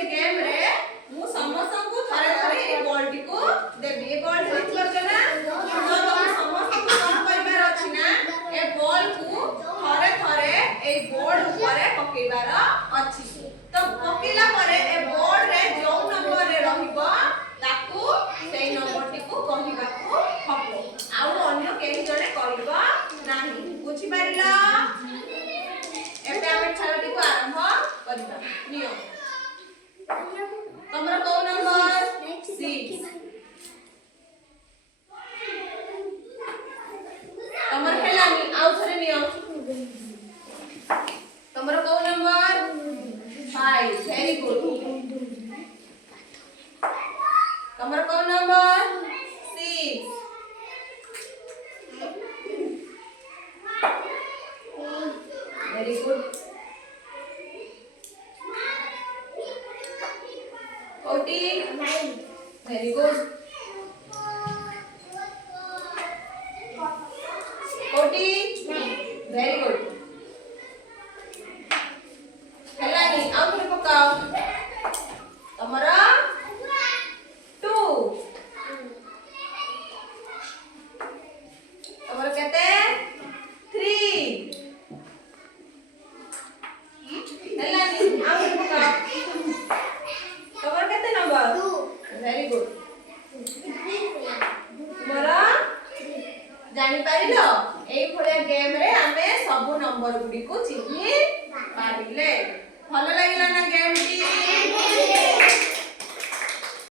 से गेम रे मु समस्त को थरे थरे ए बॉल टी को देबी ए बॉल टी लिख परछ ना तो तुम समस्त को कोन करबार अछि ना ए बॉल को थरे थरे ए बोर्ड ऊपर पकेबार अछि तो पकेला परे ए बोर्ड रे जो नंबर रे रहिबो ताकू सेई नंबर टी को कहिबा को हबो आउ अन्य केही जने कहबो नाही बुझी पारिला एबे आमे खेलटी को आरंभ करबा नियम तमरा को नंबर 6 तमर हेलानी आउ थरे नियम तमरा को नंबर 5 वेरी गुड तमरा को number 6 very good 14 very good 14 very good हेलानी आउ थरे पकाओ तमरा 2 तमरा केते 3 हेलानी आउ थरे पकाओ तमरा केते नंबर 2 very good